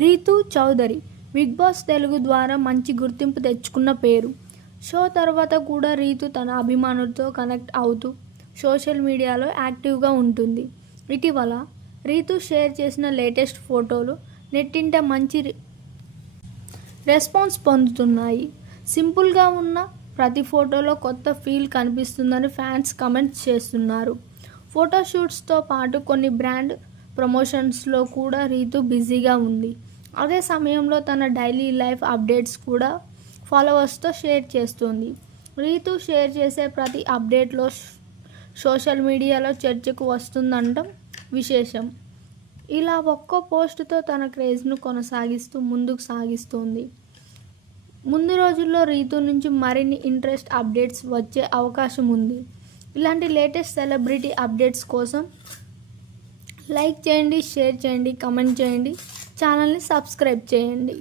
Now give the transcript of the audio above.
Ritu Chowdary big boss Telugu ద్వారా మంచి గుర్తింపు తెచ్చుకున్న పేరు. షో తర్వాత కూడా రీతు తన అభిమానులతో కనెక్ట్ అవుతూ సోషల్ మీడియాలో యాక్టివ్గా ఉంటుంది. ఇటీవల రీతు షేర్ చేసిన లేటెస్ట్ ఫోటోలు నెట్టింట మంచి రెస్పాన్స్ పొందుతున్నాయి. సింపుల్గా ఉన్న ప్రతి ఫోటోలో కొత్త ఫీల్ కనిపిస్తుందని ఫ్యాన్స్ కమెంట్స్ చేస్తున్నారు. ఫోటోషూట్స్తో పాటు కొన్ని బ్రాండ్ ప్రమోషన్స్లో కూడా రీతు బిజీగా ఉంది. అదే సమయంలో తన డైలీ లైఫ్ అప్డేట్స్ కూడా ఫాలోవర్స్తో షేర్ చేస్తుంది. రీతు షేర్ చేసే ప్రతి అప్డేట్లో సోషల్ మీడియాలో చర్చకు వస్తుందంటం విశేషం. ఇలా ఒక్కో పోస్టుతో తన క్రేజ్ను కొనసాగిస్తూ ముందుకు సాగిస్తోంది. ముందు రోజుల్లో రీతు నుంచి మరిన్ని ఇంట్రెస్ట్ అప్డేట్స్ వచ్చే అవకాశం ఉంది. ఇలాంటి లేటెస్ట్ సెలబ్రిటీ అప్డేట్స్ కోసం లైక్ చేయండి షేర్ చేయండి కమెంట్ చేయండి. ఛానల్ని సబ్స్క్రైబ్ చేయండి.